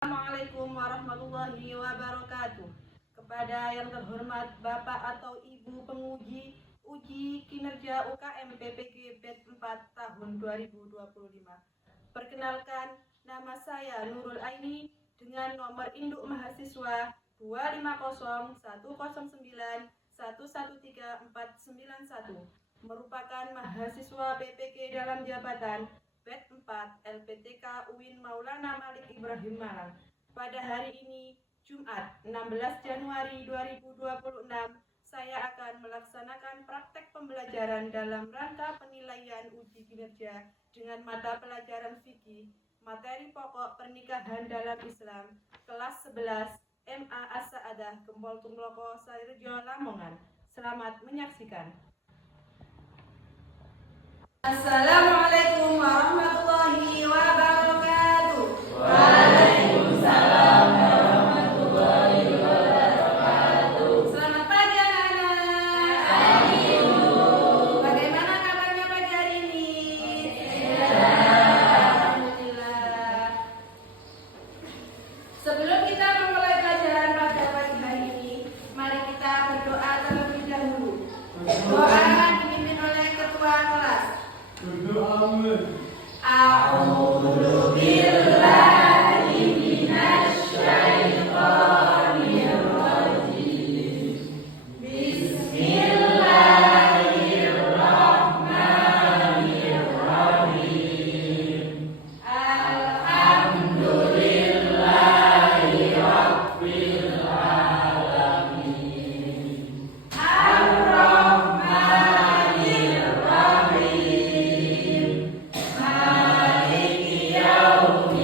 Assalamualaikum warahmatullahi wabarakatuh. Kepada yang terhormat Bapak atau Ibu penguji uji kinerja UKM PPG BED 4 tahun 2025. Perkenalkan, nama saya Nurul Aini dengan nomor induk mahasiswa 2501091134191, merupakan mahasiswa PPG dalam jabatan BED 4 LPTK UIN Maulana Malik Ibrahim Malang. Pada hari ini, Jumat 16 Januari 2026, saya akan melaksanakan praktek pembelajaran dalam rangka penilaian uji kinerja dengan mata pelajaran fikih, materi pokok pernikahan dalam Islam, kelas 11 MA As-Sa'adah Gempol Tungloko Sairjo Lamongan. Selamat menyaksikan. Assalamualaikum warahmatullahi wabarakatuh. Waalaikumsalam warahmatullahi wabarakatuh. Selamat pagi anak-anak. Pagi, Bu. Bagaimana kabarnya pagi hari ini? Sehat. Alhamdulillah. Sebelum kita memulai pelajaran pada pagi hari ini, mari kita berdoa terlebih dahulu. Doa dipimpin oleh ketua kelas. A'udzu billahi minasy syaithanir rajim. Bismillahirrahmanirrahim. Alhamdulillahi rabbil alamin. Ar-Rahmanir Rahim. Maliki yaumiddin.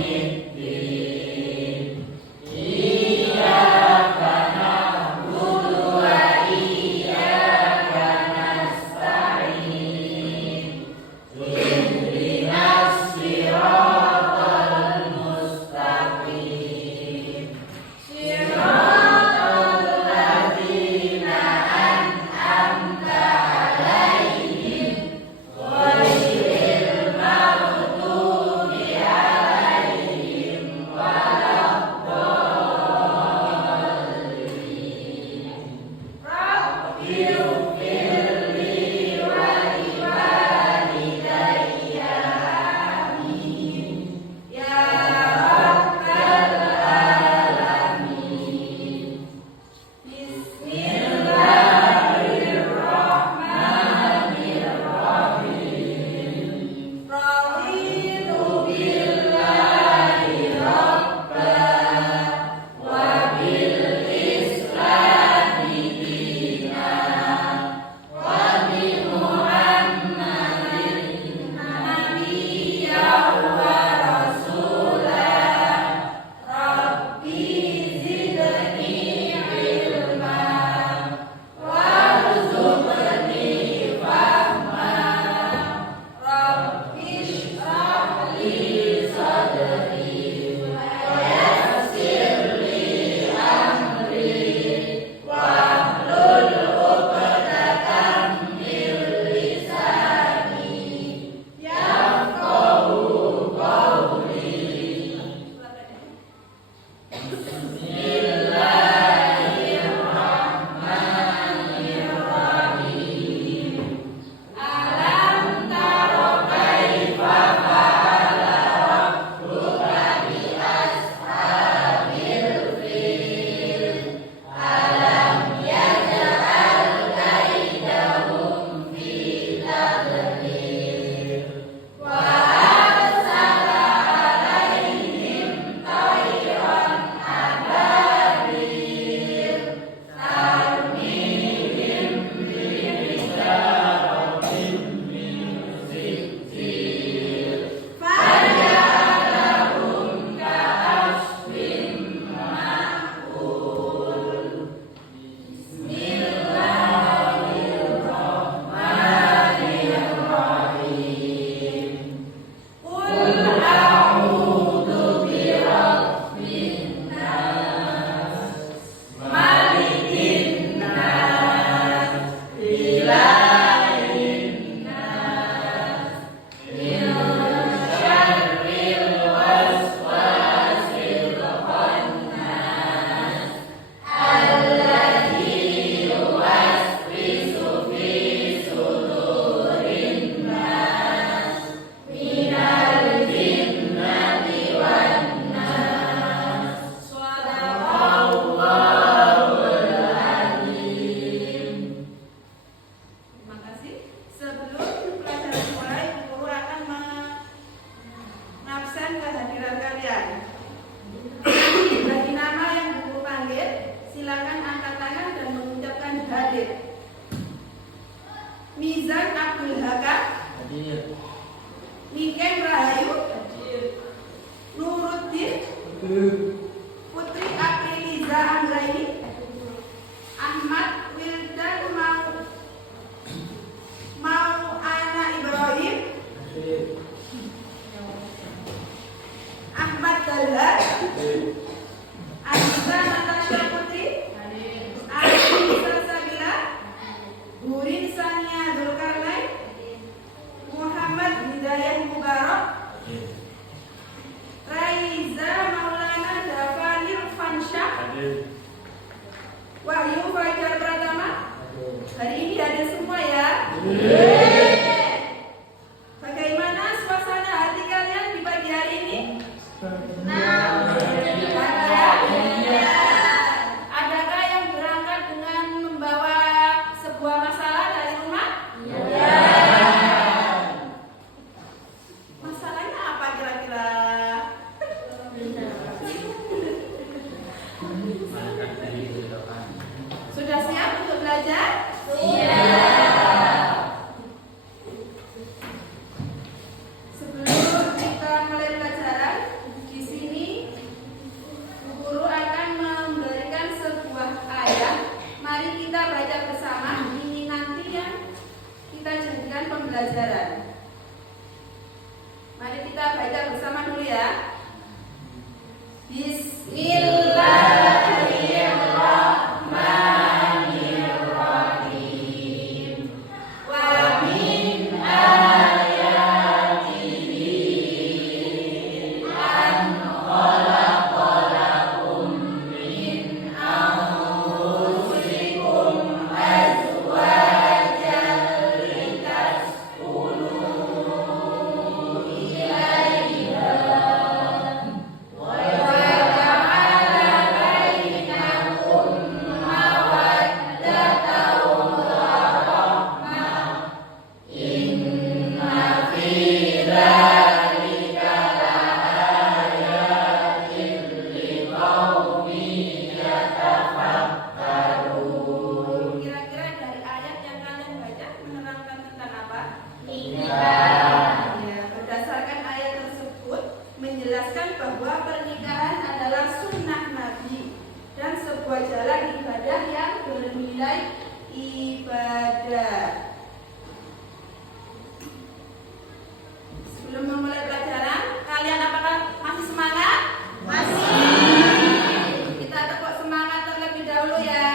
Bagaimana suasana hati kalian di pagi hari ini? Adakah yang berangkat dengan membawa sebuah masalah dari rumah? Masalahnya apa kira-kira? Sudah siap untuk belajar? Sebelum kita mulai pelajaran, di sini Bu Guru akan memberikan sebuah ayat. Mari kita baca bersama. Ini nanti yang kita jadikan pembelajaran. Mari kita baca bersama dulu ya. Bismillahirrahmanirrahim. Wa min ayatihi an khalaqalakum min anfusikum azwajan litaskunu ilaiha wa ja'ala bainakum mawaddatan wa rahmah. Inna fi dzalika laayatin liqaumin yatafakkarun. Kira-kira dari ayat yang kalian baca menerangkan tentang apa? Nikah. Ya, berdasarkan ayat tersebut menjelaskan bahwa pernikahan adalah sunnah Nabi dan sebuah jalan ibadah yang bernilai ibadah. Sebelum memulai pelajaran, kalian apakah masih semangat? Masih. Kita tepuk semangat terlebih dahulu ya.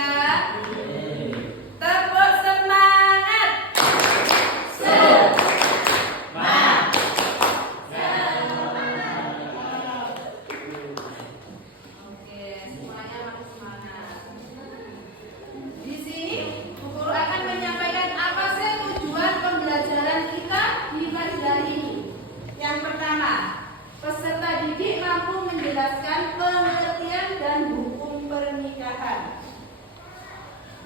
Tepuk semangat. Oke, semuanya makin semangat. Di sini Bu Guru akan menyampaikan apa sih tujuan pembelajaran kita di pagi hari ini. Yang pertama, peserta didik mampu menjelaskan pengertian dan hukum pernikahan.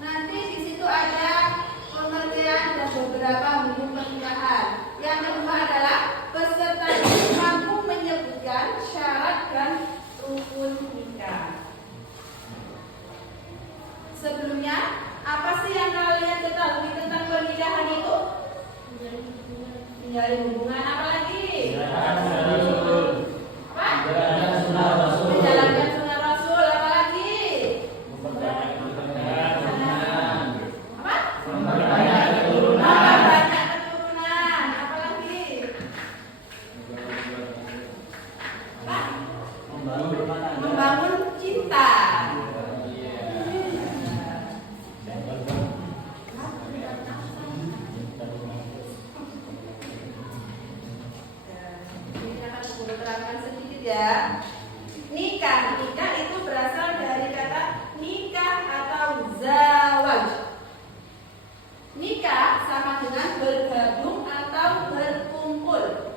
Nanti di situ ada pengertian dan beberapa hukum pernikahan. Yang kedua adalah peserta didik mampu menyebutkan syarat dan rukun nikah. Sebelumnya, apa sih yang kalian ketahui tentang pernikahan itu? Menjalin hubungan apa lagi? Apa? Menjalankan sunnah Rasul apa lagi? Apa? Memperbanyak keturunan. Apa lagi? Apa? Membangun cinta. Ini akan Guru terangkan sedikit ya. Nikah itu berasal dari kata nikah atau zawaj. Nikah sama dengan bergabung atau berkumpul.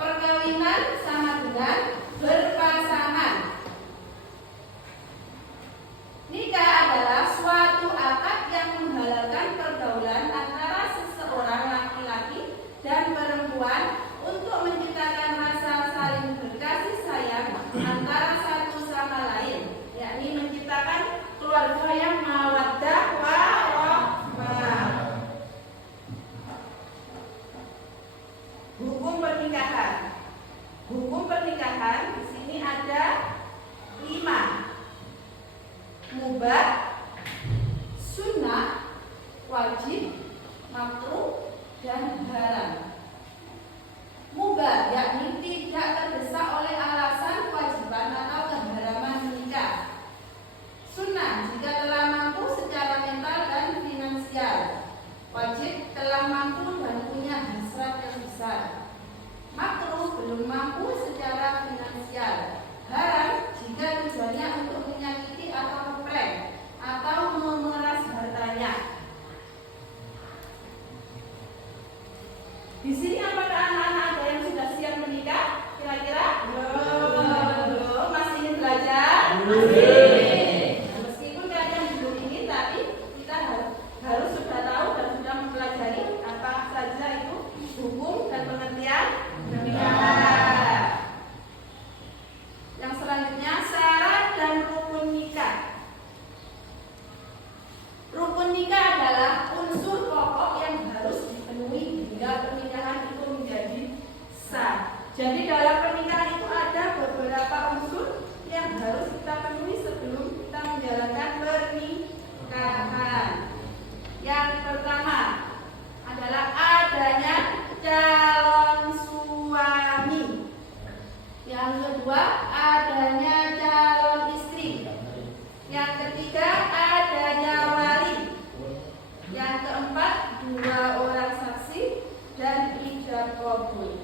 Perkawinan sama dengan berpasangan. Nikah adalah suatu akad yang menghalalkan pergaulan antara seseorang laki-laki dan perempuan untuk menciptakan rasa saling berkasih sayang antara satu sama lain, yakni menciptakan keluarga yang mawaddah warahmah. Hukum pernikahan. Hukum pernikahan di sini ada 5. Mubah, sunnah, wajib, makruh, dan haram. Mubah yakni tidak terdesak oleh alasan kewajiban atau keharaman menikah. Sunnah jika telah mampu secara mental dan finansial. Wajib telah mampu dan punya hasrat yang besar. Makruh belum mampu secara finansial. Haram jika tujuannya untuk menyakiti atau ngeprank atau memeras hartanya. Meskipun keadaan hidup ini, tapi kita harus sudah tahu dan sudah mempelajari apa saja itu hukum dan pengertian pernikahan. Yang selanjutnya, syarat dan rukun nikah. Rukun nikah adalah unsur pokok yang harus dipenuhi hingga pernikahan itu menjadi sah. Jadi dalam pernikahan itu ada beberapa unsur yang harus kita penuhi sebelum kita menjalankan pernikahan. Yang pertama adalah adanya calon suami. Yang kedua adanya calon istri. Yang ketiga adanya wali. Yang keempat 2 orang saksi dan ijab kabul.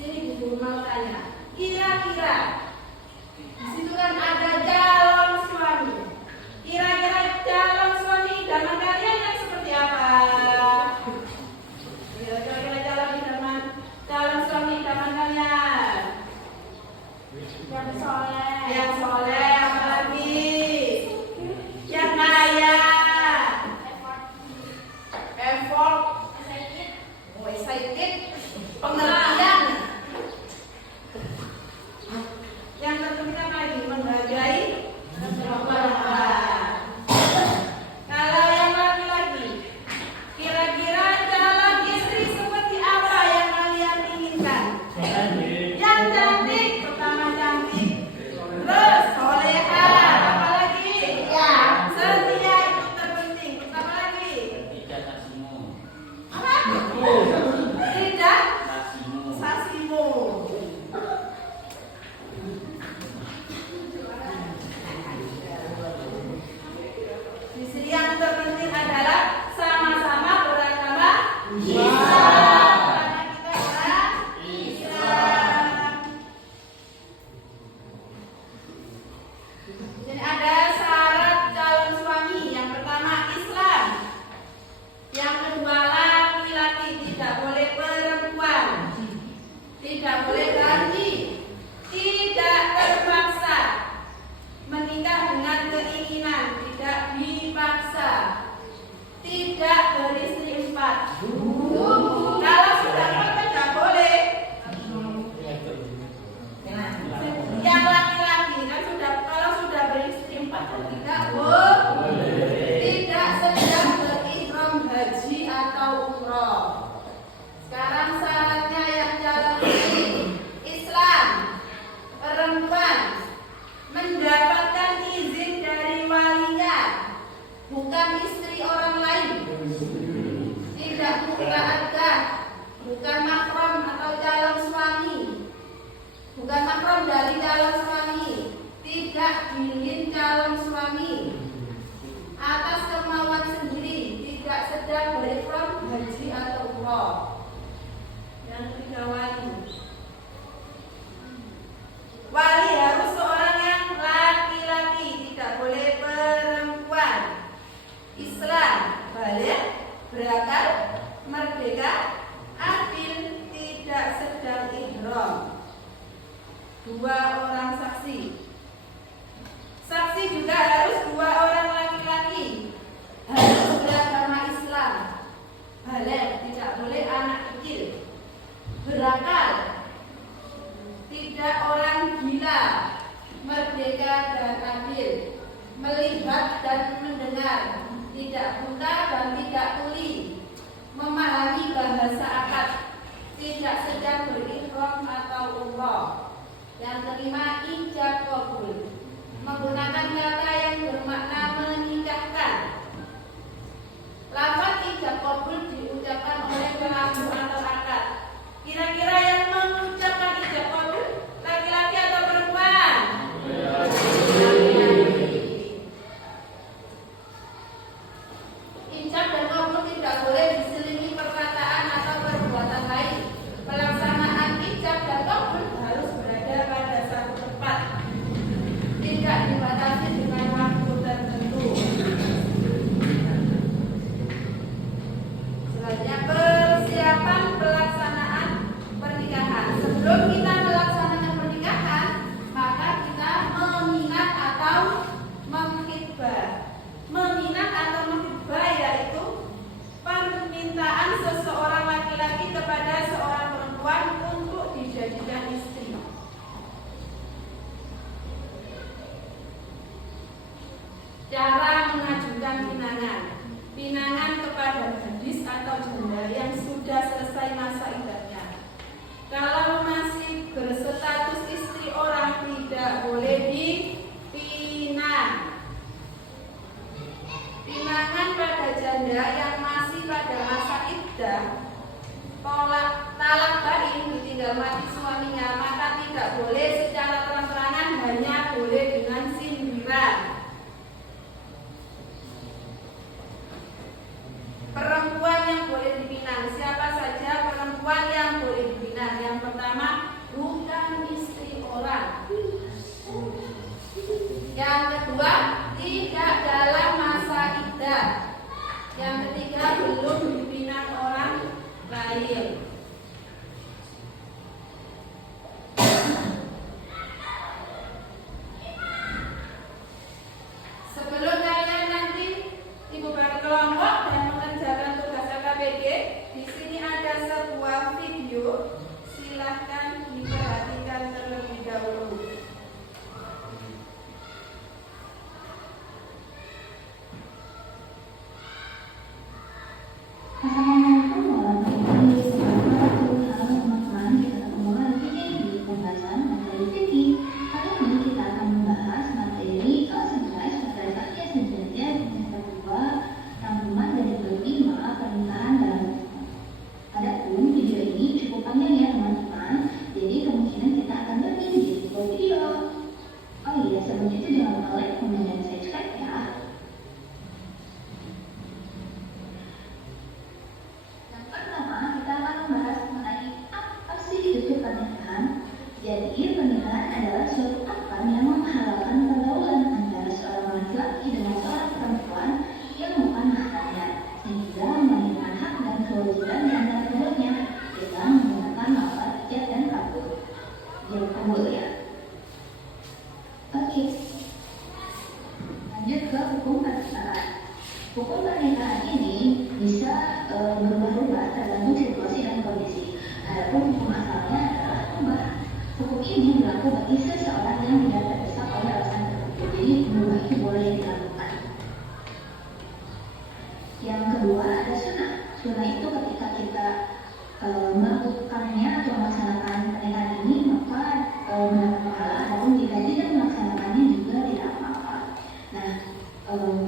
Sini Ibu mau tanya, kira-kira di situ kan ada calon suami. Kira-kira calon suami idaman kalian yang seperti apa? Kira-kira calon suami idaman kalian? Yang soleh. Yang soleh, apa lagi? Yang kaya. Effort. Excited. Pengertian. Yang tentunya lagi menghargai perempuan. Kalau yang laki-laki, kira-kira calon istri seperti apa yang kalian inginkan? Yang cantik, pertama cantik, terus soleha, apalagi? Ya, setia itu terpenting. Pertama lagi? Apa? Tidak sasimu. Di sini yang terpenting adalah sama-sama beragama Islam. Karena kita orang Islam. Jadi ada syarat calon suami. Yang pertama Islam. Yang kedua laki-laki, tidak boleh perempuan. Tidak boleh ganti. Tidak terpaksa. Menikah dengan keinginan, tidak dipaksa. Tidak beristri 4. Kalau sudah 4 tidak boleh. Yang laki-laki kan sudah, kalau sudah beristri 4 tidak boleh. Tidak sedang berihram haji atau umroh. Sekarang syaratnya yang calon istri. Islam, perempuan mendapatkan izin dari walinya, bukan istri orang lain. Tidak muta'addah, bukan mahram atau calon suami, bukan mahram dari calon suami, tidak ingin calon suami atas kemauan sendiri, tidak sedang berihram haji atau umroh. Yang ketiga wali. Wali harus seorang yang laki-laki, tidak boleh perempuan. Islam, balik, berakal, merdeka, adil, tidak sedang ihram. 2 orang saksi. Saksi juga harus 2 orang laki-laki. Harus beragama Islam. Balik, tidak boleh anak kecil. Berakal, tidak orang gila, merdeka dan adil, melihat dan mendengar, tidak buta dan tidak tuli, memahami bahasa akad, tidak sedang berihram atau umroh. Yang kelima, ijab kabul, menggunakan kata yang bermakna menikahkan. Lafaz ijab kabul diucapkan oleh pelaku atau akad. Kira-kira yang mengucapkan ijab kabul laki-laki atau perempuan? Ijab dan kabul tidak boleh diselingi perkataan atau perbuatan lain. Pelaksanaan ijab dan kabul harus berada pada satu tempat. Cara mengajukan pinangan. Pinangan kepada gadis atau janda yang sudah selesai masa iddahnya. Kalau masih berstatus istri orang tidak boleh dipinang. Pinangan pada janda yang masih pada masa iddah, talak bain, ditinggal mati suaminya, maka tidak boleh secara terang-terangan, hanya boleh dengan sindiran. Perempuan yang boleh dipinang, siapa saja perempuan yang boleh dipinang? Yang pertama, bukan istri orang. Yang kedua, tidak dalam masa iddah. Yang ketiga, belum dipinang orang lain. Sebelum kalian nanti Ibu berkelompok dan mengerjakan tugas LKPD, di sini ada sebuah video. Silahkan diperhatikan terlebih dahulu. Assalamualaikum warahmatullahi wabarakatuh. Halo teman-teman, kita ketemu lagi di pembahasan materi fikih. Kali ini kita akan membahas materi ke-11 materi fakih sejajar semester 2 rangkuman dari bab 5 pernikahan dalam Islam. Adapun video ini cukup panjang ya teman-teman, jadi kemungkinan kita akan berhenti di sebuah video. Oh iya, sebelum itu jangan lupa like, komen, dan subscribe ya. Jadi, pernikahan adalah suatu akad yang menghalalkan pergaulan antara seorang laki-laki dengan seorang perempuan yang bukan mahramnya, sehingga melahirkan hak dan kewajiban di antara keduanya dengan menggunakan lafaz ijab dan kabul. Ijab kabul ya. Oke. Lanjut ke hukum pernikahan. Hukum pernikahan ini bisa berubah-ubah tergantung situasi dan kondisi. Adapun hukum asalnya adalah mubah. Hukum ini berlaku bagi seseorang yang tidak terdesak oleh alasan tertentu. Jadi mubah itu boleh dilakukan. Yang kedua ada sunnah. Sunnah itu ketika kita melakukannya atau melaksanakan pernikahan ini maka mendapat pahala. Adapun jika tidak melaksanakannya juga tidak apa-apa. Nah,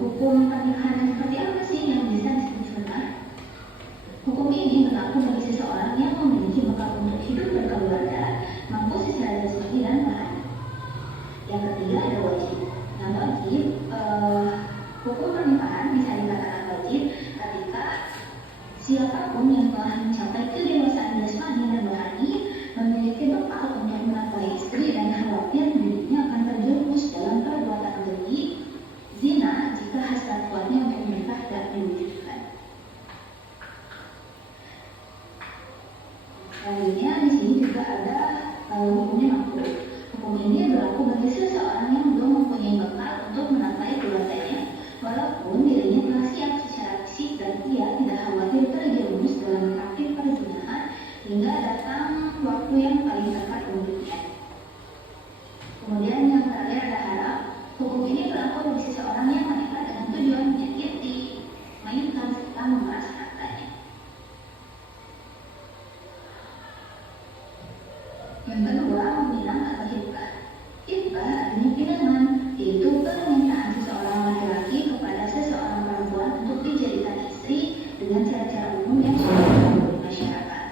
hukum pernikahan seperti apa sih yang bisa disebut sunnah? Hukum ini berlaku bagi seseorang yang memiliki bekal untuk hidup berkeluarga, mampu secara rezeki dan tahan. Yang ketiga ada wajib. Nah, wajib, hukum pernikahan bisa dikatakan wajib ketika siapapun yang telah mencapai kedewasaan jasmani dan rohani memiliki bekal untuk menafkahi istri dan khawatir dirinya akan terjerumus dalam perbuatan keji, zina jika hasrat kuatnya untuk menikah tidak diwujudkan. Selanjutnya di sini juga ada hukumnya makruh. Hukum ini berlaku bagi seseorang yang belum mempunyai bekal untuk menafkahi keluarganya, walaupun dirinya telah siap secara fisik dan ia tidak khawatir terjerumus dalam praktik perzinahan hingga datang waktu yang paling tepat untuknya. Kemudian yang terakhir ada haram. Hukum ini berlaku bagi seseorang yang menikah dengan tujuan menyakiti, mainkan serta memeras hartanya. Yang kedua, meminang atau hibah. Hibah artinya pinangan, yaitu permintaan seseorang laki-laki kepada seseorang perempuan untuk dijadikan istri dengan cara-cara umum yang sudah dilakukan di masyarakat.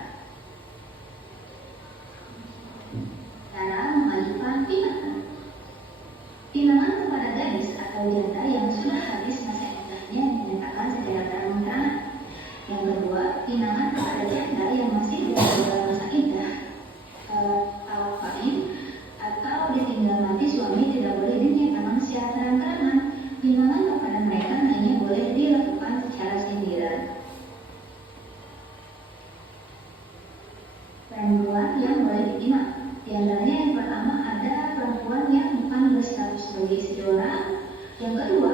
Cara mengajukan pinangan. Pinangan kepada gadis atau janda yang sudah habis masa iddahnya dinyatakan secara terang-terangan. Yang kedua, pinangan kepada janda yang masih berada dalam masa iddah atau ditinggal mati suami tidak boleh dinyatakan secara terang-terangan. Pinangan kepada mereka hanya boleh dilakukan secara sindiran. Perempuan yang boleh dipinang. Di antaranya yang pertama ada perempuan yang bukan berstatus sebagai istri orang. Yang kedua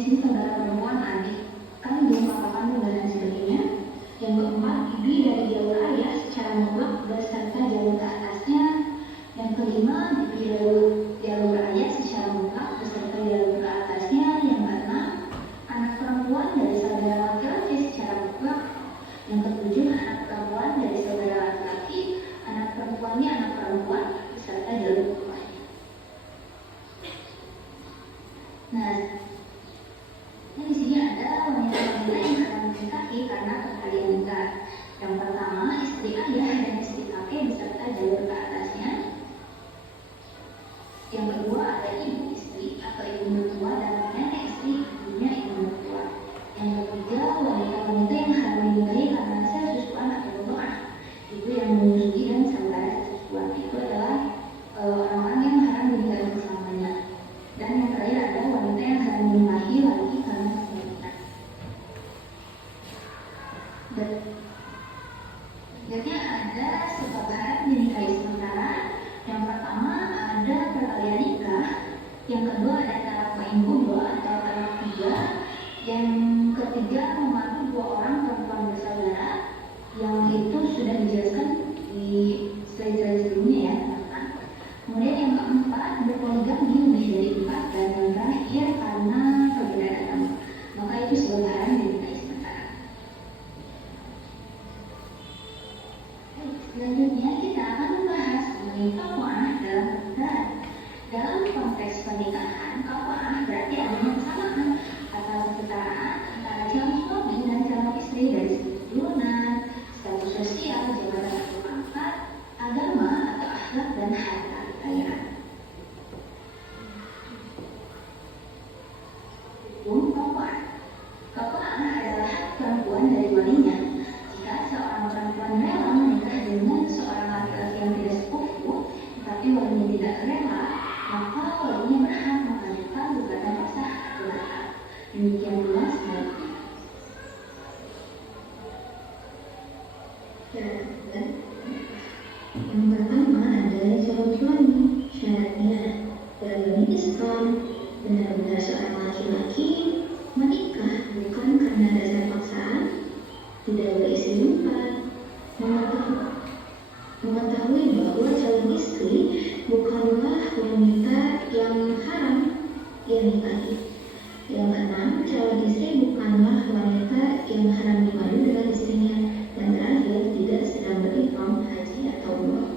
di sini saudara perempuan adik, kandung, kakak kandung dan lain sebagainya. Yang keempat, bibi dari jalur ayah secara mutlak beserta jalur ke atasnya. Yang kelima, bibi jalur ayah secara mutlak beserta jalur ke atasnya. Yang keenam, anak perempuan dari saudara laki-laki secara mutlak. Yang ketujuh, anak perempuan dari saudara laki-laki, anak perempuannya anak perempuan beserta jalur ke bawahnya. Nah, di sini ada wanita-wanita yang akan dinikahi karena perkalian nikah. Yang pertama, istri ayah dan istri kakek beserta jalur ke atasnya. Yang kedua, ada ibu istri atau ibu mertua dan nenek istri, ibunya ibu mertua. Yang ketiga, wanita-wanita yang harus dinikahi karena hasil susuan atau doa. Ibu yang menyusui dan saudara susuan itu adalah orang-orang yang haram dinikahi bersamanya. Dan yang terakhir ada wanita yang haram dinikahi lagi karena pernikahan. Berikutnya ada sebab haram dinikahi sementara. Yang pertama ada perkalian nikah. Yang kedua ada talak dua atau talak 3. Yang ketiga memantu 2 orang perempuan bersaudara. Yang itu sudah dijelaskan di slide-slide sebelumnya ya teman-teman. Kemudian yang keempat berpoligami lebih dari 4 dan yang terakhir karena perbedaan agama. Maka itu sebab haram dinikahi sementara. Selanjutnya kita akan membahas mengenai qawa'ah dalam pernikahan. Dalam konteks pernikahan, qawa'ah berarti adanya kesamaan atau kesetaraan antara calon suami dan calon istri dari segi keturunan, status sosial, jabatan atau pangkat, agama atau akhlak dan harta kekayaan. Hukum qawa'ah. Qawa'ah adalah hak perempuan dari walinya. Jika seorang perempuan rela menikah dengan seorang laki-laki yang tidak sekufu, tetapi walinya tidak rela, maka walinya berhak mengajukan gugatan sah atau berhak. Demikian pula sebaliknya. Dan yang pertama adalah calon suami. Syaratnya beragama Islam, benar-benar seorang laki-laki, menikah bukan karena dasar paksaan, tidak beristri 4, mengetahui bahwa calon istri bukanlah wanita yang haram ia nikahi. Yang keenam, calon istri bukanlah wanita yang haram dimadu dengan istrinya. Dan terakhir, tidak sedang berihram haji atau umrah.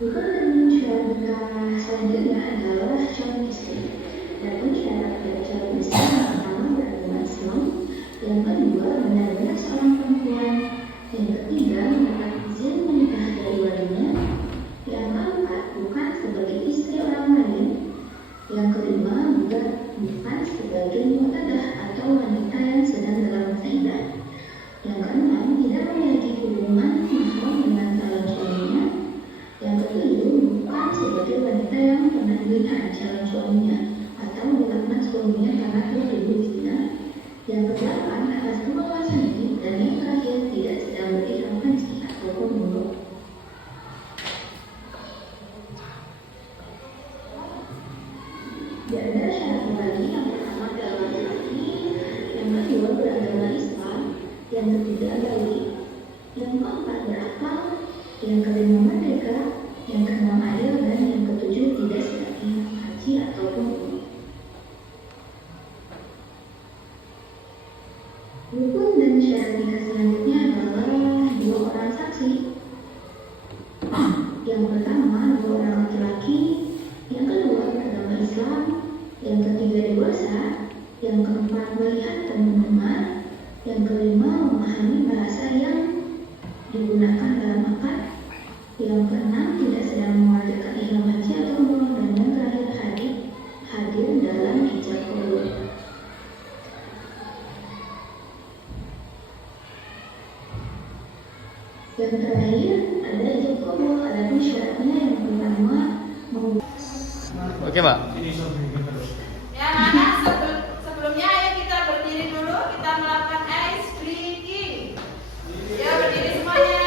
Rukun syarat nikah selanjutnya adalah calon istri. Adapun syarat dari calon istri yang pertama beragama Islam, yang kedua benar-benar seorang perempuan, yang ketiga mendapat izin menikah dari walinya, yang keempat bukan sebagai istri orang lain, yang kelima juga bukan sebagai mu'tadah atau wanita yang sedang dalam masa iddah, yang keenam tidak memiliki hubungan mahram dengan calon suaminya, yang ketujuh bukan sebagai wanita yang pernah dibina calon suaminya atau dilaknat suaminya karena telah berbuat zina, yang kedelapan atas pengawasan ini, dan yang terakhir tidak sedang berihram haji ataupun umroh. Di antara syarat wali yang pertama adalah laki-laki, yang kedua beragama Islam, yang ketiga baik, yang keempat berakal, yang kelima merdeka, yang keenam adil, dan yang ketujuh tidak sedang haji ataupun umroh. Rukun dan syarat nikah selanjutnya adalah 2 orang saksi. Yang pertama 2 orang laki-laki, yang kedua beragama Islam, yang ketiga dewasa, yang keempat melihat dan mendengar, yang kelima memahami bahasa yang digunakan dalam akad, yang keenam tidak sedang mengerjakan ihram haji atau umroh, dan yang terakhir hadir dalam ijab qabul. Yang terakhir ada ijab qabul. Adapun syaratnya yang pertama Oke, Mbak. Ya, anak sebelumnya ayo kita berdiri dulu, kita melakukan ice breaking. Ya, berdiri semuanya.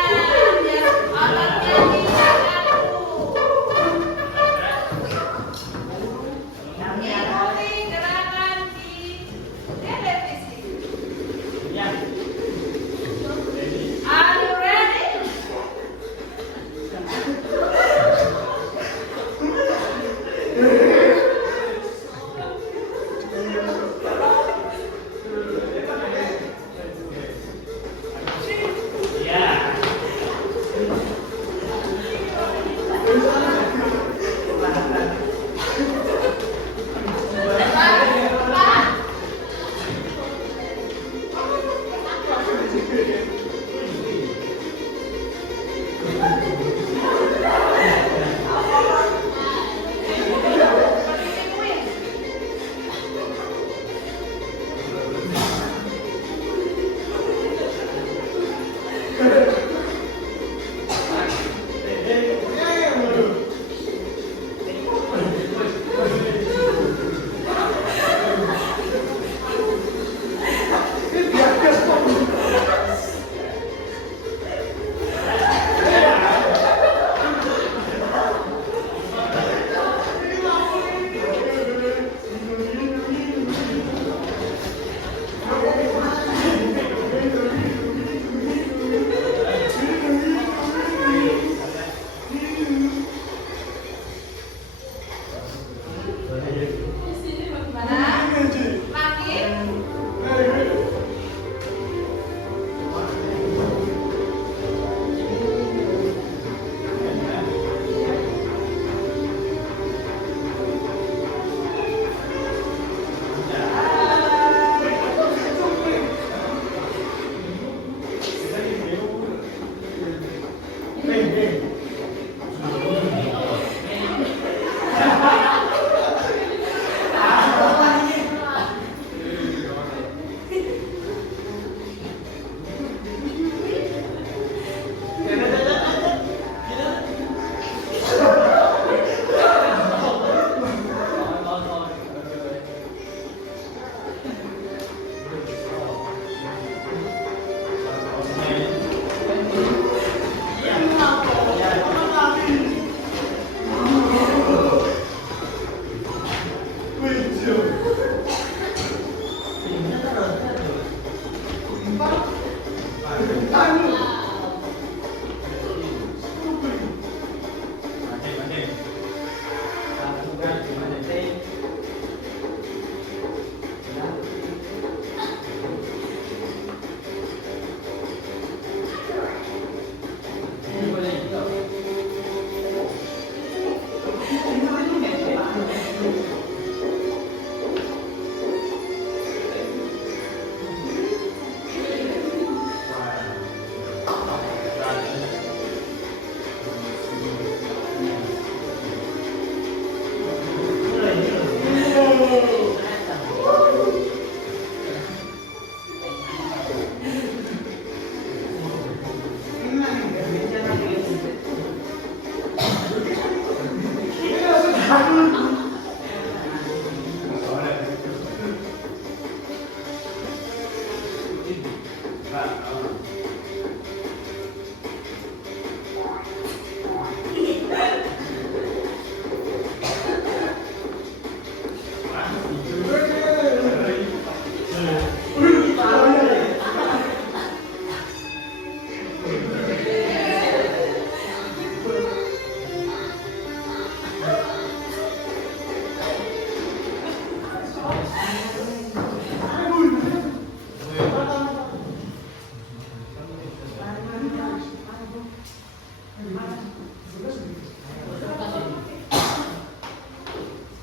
Biar ototnya tidak kaku.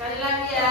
Sekali lagi ya.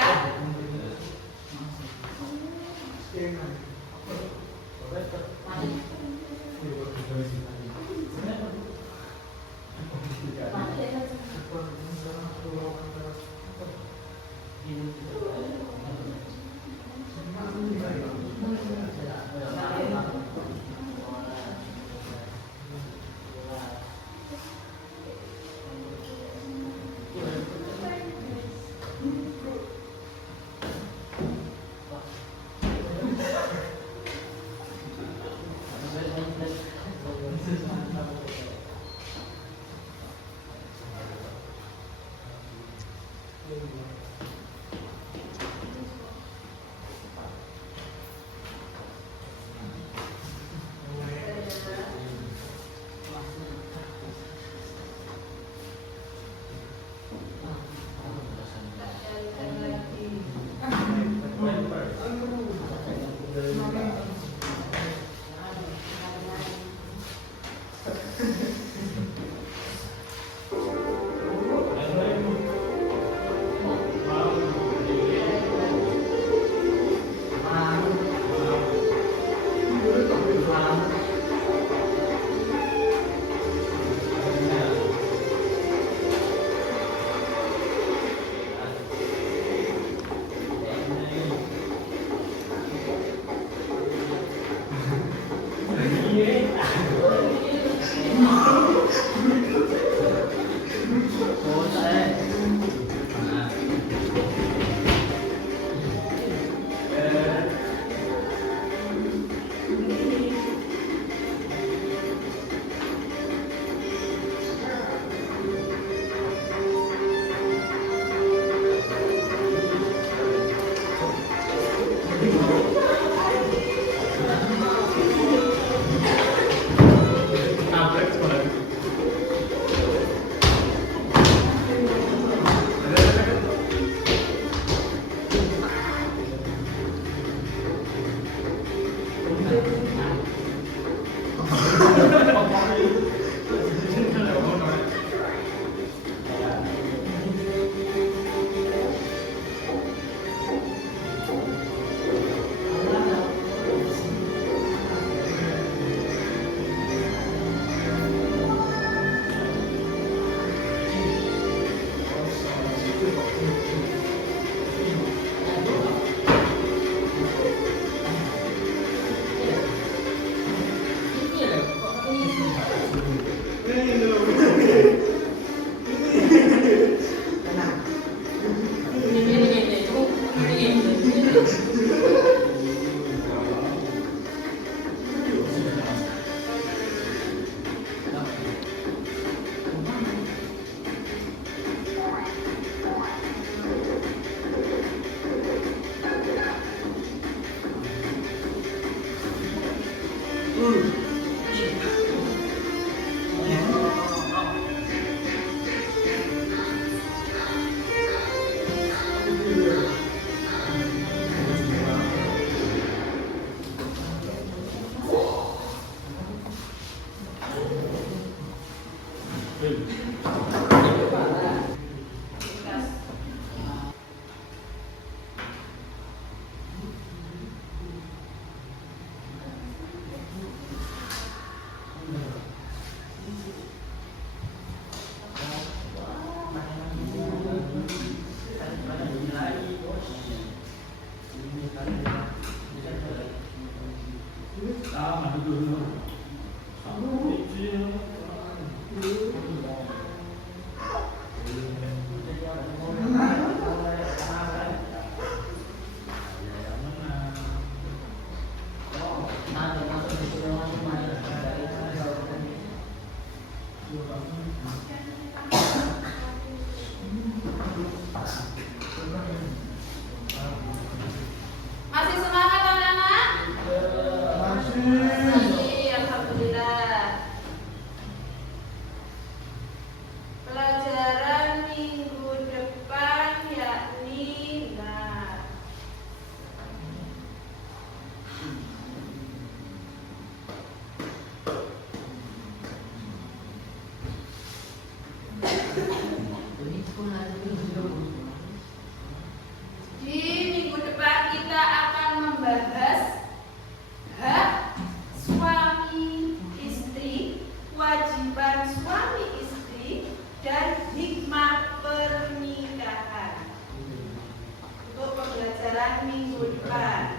pelajaran minggu depan.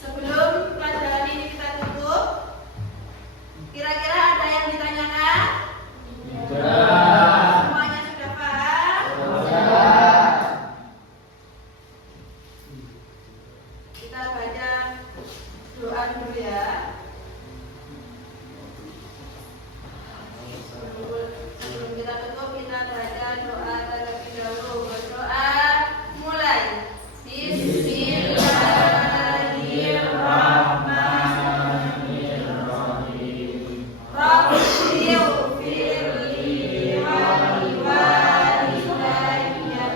Sebelum pelajaran ini kita tutup, kira-kira ada yang ditanyakan? Semuanya sudah paham? Kita baca doa dulu ya. Sebelum kita tutup, kita baca doa terlebih dahulu. Berdoa mulai. Bismillahirrahmanirrahim. Rabbighfirli wa liwalidayya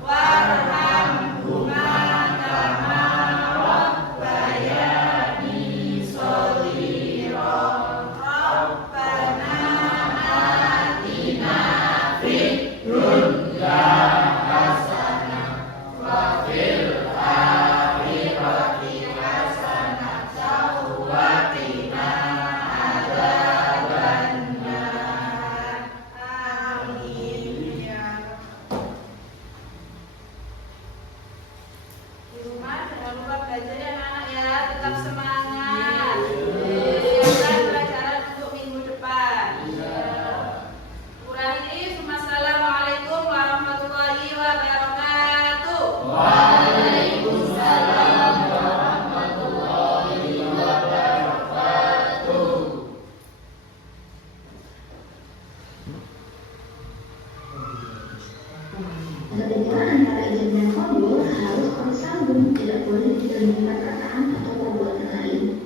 warhamhuma kama rabbayani shaghira. Rabbana atina fid dunya hasanah wa fil akhirati hasanah wa qina adzabannar. Amin ya Rabb. Di rumah jangan lupa belajar ya anak ya, tetap semangat. Siapkan pelajaran untuk minggu depan. Kurang ini, Assalamualaikum warahmatullahi wabarakatuh. Waalaikumsalam warahmatullahi wabarakatuh. Perbedaan antara ijab dan qabul harus bersambung, tidak boleh diterima perkataan atau perbuatan lain.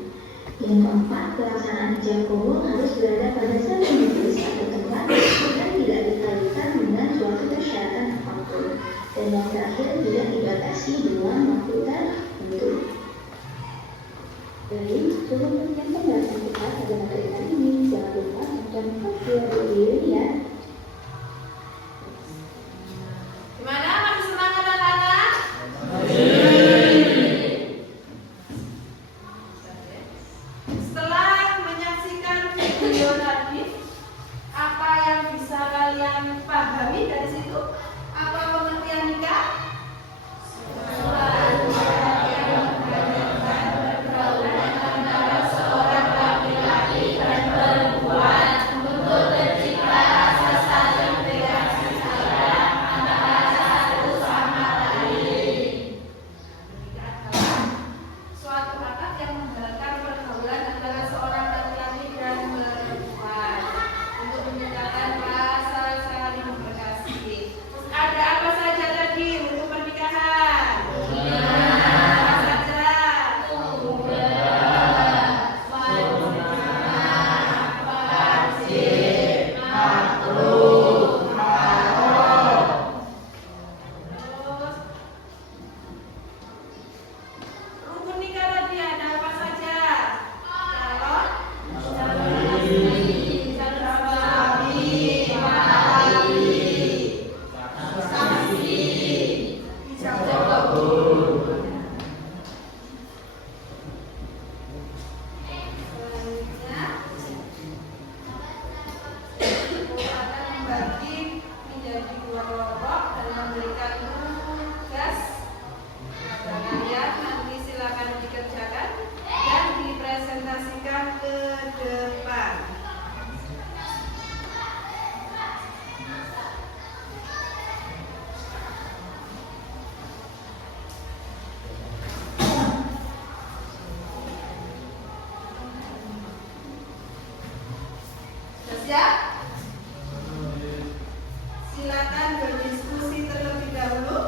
Yang keempat, pelaksanaan ijab qabul harus berada pada satu majelis atau tempat dan tidak dikaitkan dengan suatu persyaratan apapun. Dan yang terakhir, tidak dibatasi dengan waktu tertentu. Baik, sebelum menyiapkan pembahasan kita pada materi kali ini, jangan lupa mengucapkan diri ya. Gimana? Masih semangat anak-anak? Setelah menyaksikan video tadi, apa yang bisa kalian pahami dari situ? Apa pengertian nikah? Seorang laki-laki dan perempuan untuk tercipta rasa saling dengan kasih sayang antara satu sama lain. Pernikahan adalah suatu akad yang menggerakkan pergaulan antara seorang laki-laki dan perempuan untuk menyatakan rasa saling berkasih. Terus ada apa saja tadi untuk pernikahan? Apa saja? Terus rukun nikah tadi ada apa saja? Calon, selanjutnya akan membagi menjadi dua kelompok dan memberikan tugas kepada kalian. Nanti silakan dikerjakan dan dipresentasikan ke depan. Sudah siap? Silakan berdiskusi terlebih dahulu.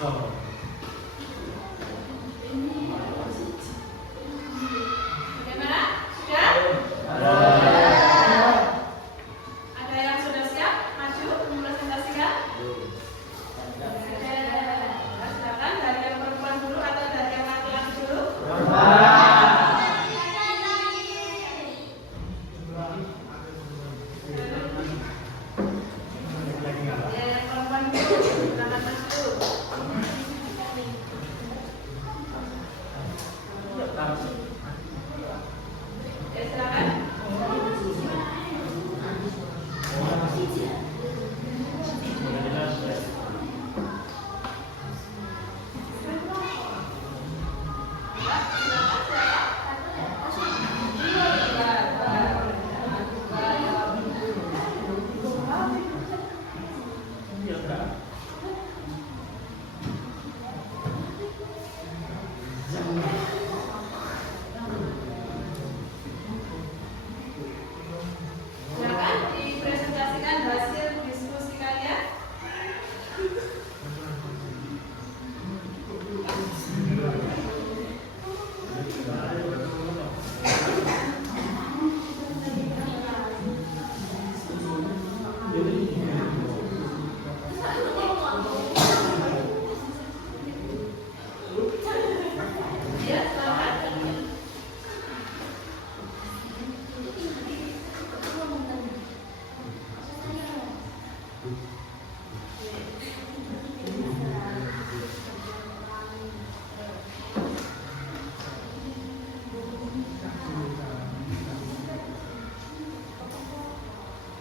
Bagaimana? Sudah? Ada yang sudah siap maju mempresentasikan? Silakan dari yang perempuan dulu atau dari yang laki-laki dulu? Yang perempuan dulu, silakan maju. Silakan. Silakan dipresentasikan hasil diskusi kalian. Ya, silakan.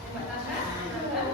Mbak Tasha, silakan.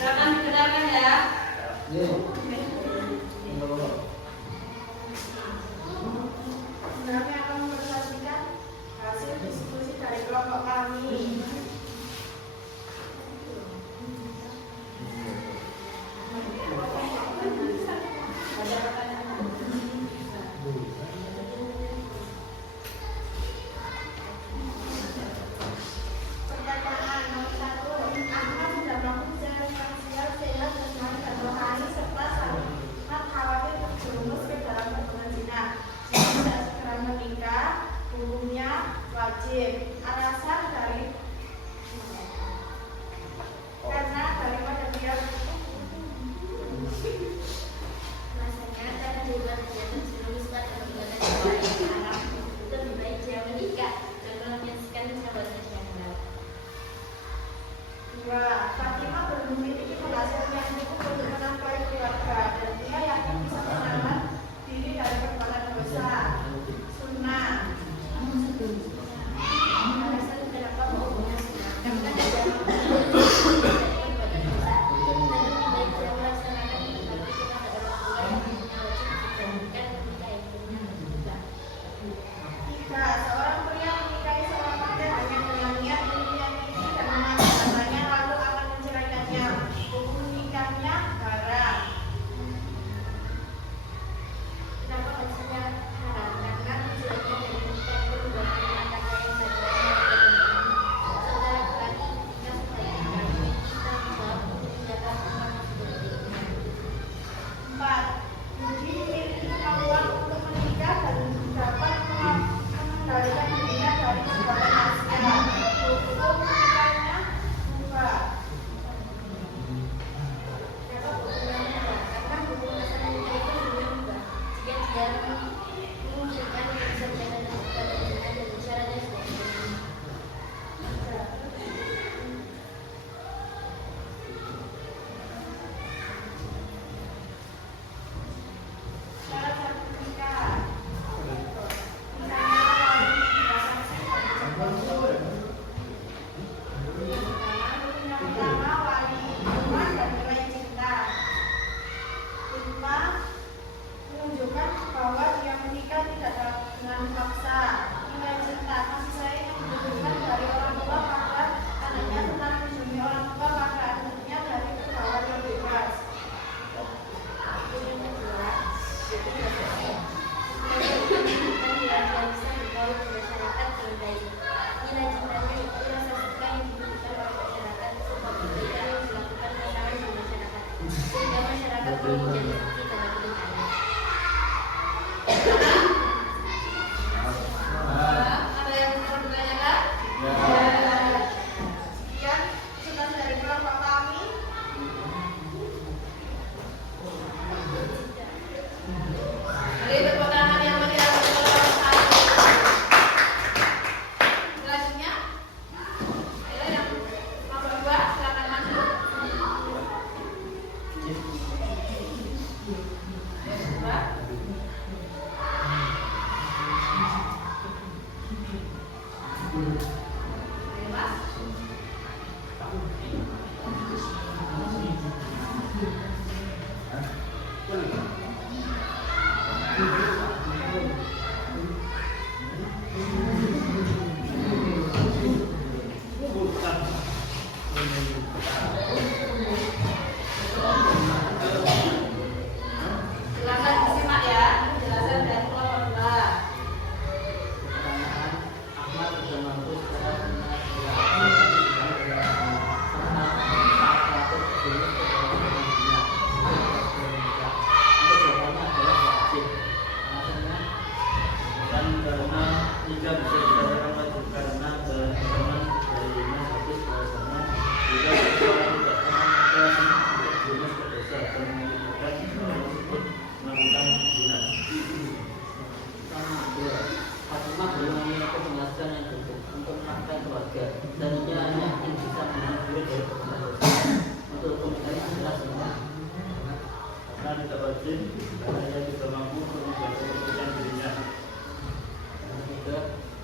Silakan didengarkan ya. Kami akan mempresentasikan hasil diskusi dari kelompok kami. Pertanyaan nomor 1. Ahmad sudah melakukan secara finansial sehat sesuai dan rohani serta saling sehingga masyarakat memuja rezeki pada kedepannya. Ada yang mau ditanyakan? Sekian tugas dari kelompok kami. Beri tepuk tangan yang meriah untuk kelompok kami. Selanjutnya, ayo yang kelompok 2 silakan maju. Ayo, 2. Ayo, Mas. Silakan disimak ya penjelasan dari kelompok 2. Ahmad sudah mampu secara dan karena jika bisa dikatakan wajib karena teman dari Mas Hafiz bahwasanya jika seseorang tidak melakukan jenis berdosa dan menyebutkan melakukan zina. Fatimah belum memiliki penghasilan yang cukup untuk menafkahi keluarga dan ia hanya ingin bisa menahan diri dari perbuatan dosa. Untuk hukum ini jelas semua karena tidak wajib karena ia tidak mampu untuk menjaga kepentingan dirinya. Yang ketiga,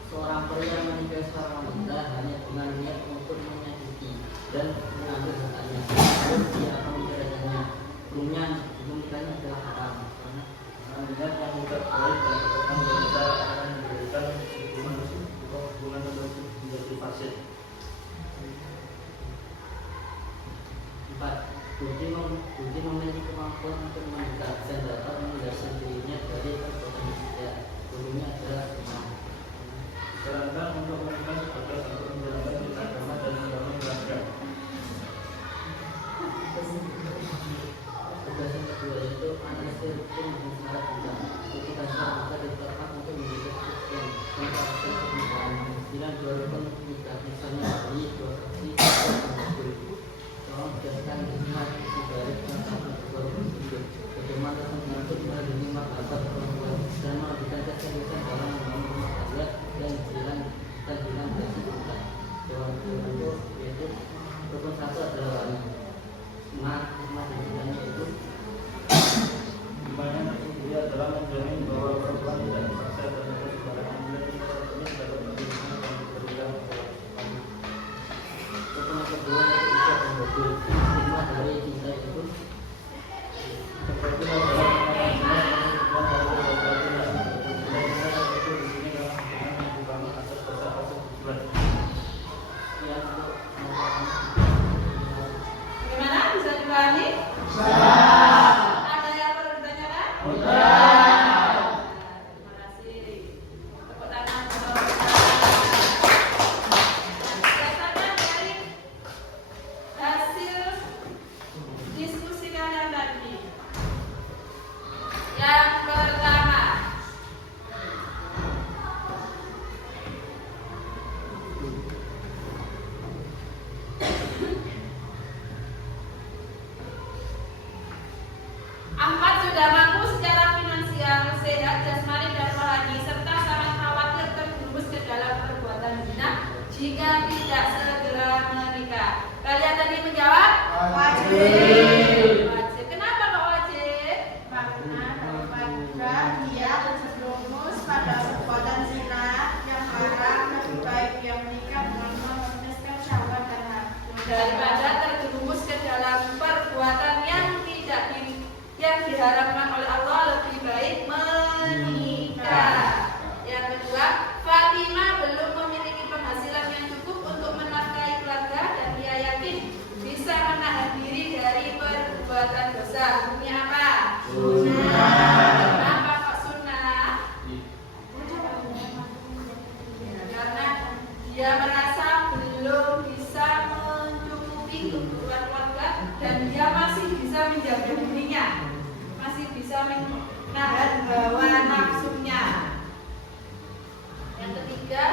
seorang pria menikahi seorang wanita hanya dengan niat untuk menyakiti dan mengambil hartanya, lalu dia akan menceraikannya. Hukumnya nikahnya adalah haram karena niat yang tidak baik dan ketentuan wanita akan memberikan hubungan tersebut menjadi fasid. 4. Budi memiliki kemampuan untuk menikah dan dapat menghindarkan dirinya dari perbuatan maksiat. Hukumnya adalah zina. Disarankan untuk menikah sebagai bentuk menjalankan cinta agama dan membangun keluarga. Tugas yang kedua yaitu analisis hukum dan syarat nikah. Ketika syarat nikah ditetapkan untuk menjadi keputusan tentang pernikahan. Bila dua rukun nikah misalnya dari dua saksi tolong jelaskan hikmah dari penetapan dua rukun tersebut. Bagaimana menyangkut melindungi martabat perempuan dan memberikan keseriusan dalam membangun rumah tangga dan jalan basic nikah. Dewan itu yaitu rukun 1 adalah wali. Hikmah dinilainya itu dimana dia adalah menjamin bahwa perempuan tidak dipaksa dan harus sembarangan bila tidak tertulis dalam perlindungan dan diberikan rukun yang kedua yaitu ijab dan kabul. Hikmah dari cinta itu seperti adalah pengenalan jelas dan hubungan dari keluarga dan itu di sini dalam hubungan yang dibangun atas dasar tujuan. Sekian untuk Bagaimana? Bisa dipahami? Bisa. Ada yang perlu ditanyakan? Bisa. Terima kasih. Tepuk tangan untuk berdasarkan dari hasil diskusi kalian tadi. Yang pertama, Ahmad sudah mampu secara finansial, sehat jasmani dan rohani, serta sangat khawatir terjerumus ke dalam perbuatan zina jika tidak segera menikah. Kalian tadi menjawab? Wajib. Wajib. Kenapa kok wajib? Karena apabila dia terjerumus pada perbuatan zina yang haram, lebih baik dia menikah dengan memutuskan syahwat dan nafsu. Daripada terjerumus ke dalam perbuatan yang diharamkan oleh Allah, lebih baik menikah. Yang kedua, Fatimah belum memiliki penghasilan yang cukup untuk menafkahi keluarga dan dia yakin bisa menahan diri dari perbuatan dosa. Hukumnya apa? Sunnah. Kenapa kok sunnah? Karena dia merasa belum bisa mencukupi kebutuhan keluarga dan dia masih bisa menjaga bisa menahan hawa nafsunya. Yang ketiga,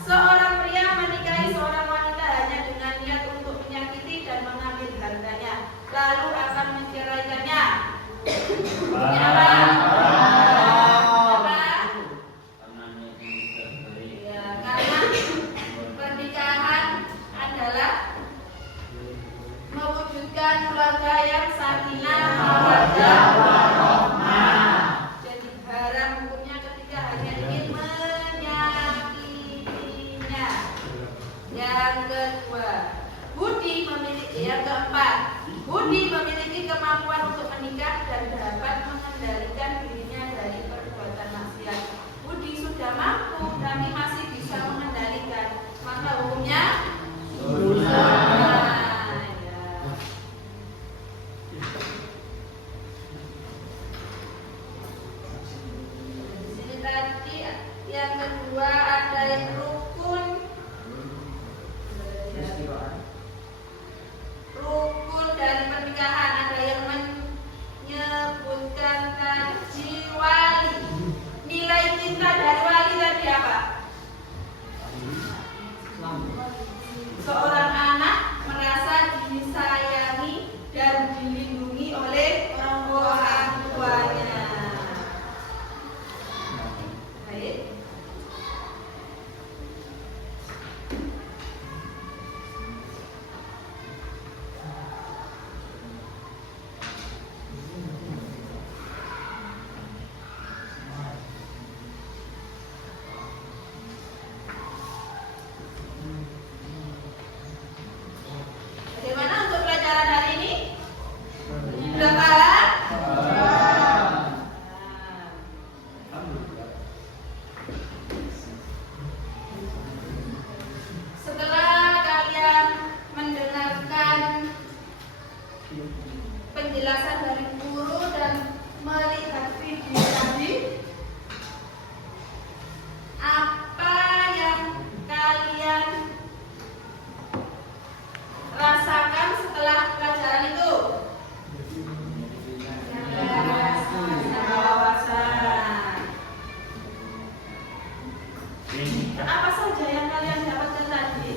seorang pria menikahi seorang wanita hanya dengan niat untuk menyakiti dan mengambil hartanya, lalu akan menceraikannya. Hukumnya apa? Ya, karena pernikahan adalah mewujudkan keluarga yang sakinah mawaddah warahmah. Jadi haram hukumnya ketika hanya ingin menyakitinya. Yang kedua, yang keempat, budi memiliki kemampuan untuk menikah dan dapat mengendalikan dirinya dari perbuatan maksiat. Budi sudah mampu tapi masih bisa mengendalikan, maka hukumnya yang kedua ada yang rukun dari pernikahan, ada yang menyebutkan tadi wali. Nilai cinta dari wali tadi apa? Seorang anak merasa disayangi dan dilindungi oleh orang tuanya. Baik. Bagaimana untuk pelajaran hari ini? Sudah paham? Setelah kalian mendengarkan penjelasan dari guru dan melihat video tadi, apa yang kalian rasakan setelah pelajaran itu? Apa saja yang kalian dapatkan tadi?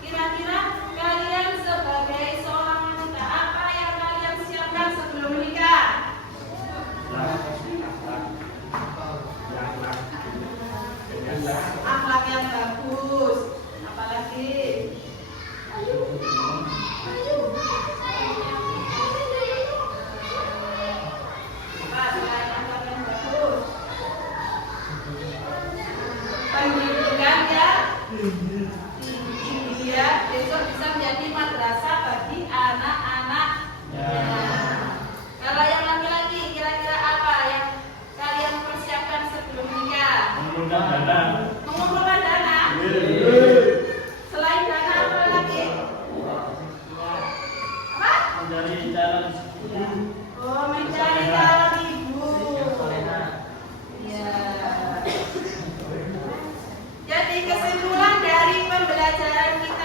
Kira-kira kalian sebagai seorang wanita, apa yang kalian siapkan sebelum menikah? Akhlak yang bagus. Apalagi? Selain akhlak yang bagus, pendidikan ya tinggi ya, besok bisa menjadi madrasah bagi anak-anaknya. Kalau yang laki-laki, kira-kira apa yang kalian persiapkan sebelum menikah? Mengumpulkan dana. Selain dana apa lagi? Apa? Oh, mencari calon ibu. Ya. Jadi kesimpulan dari pembelajaran kita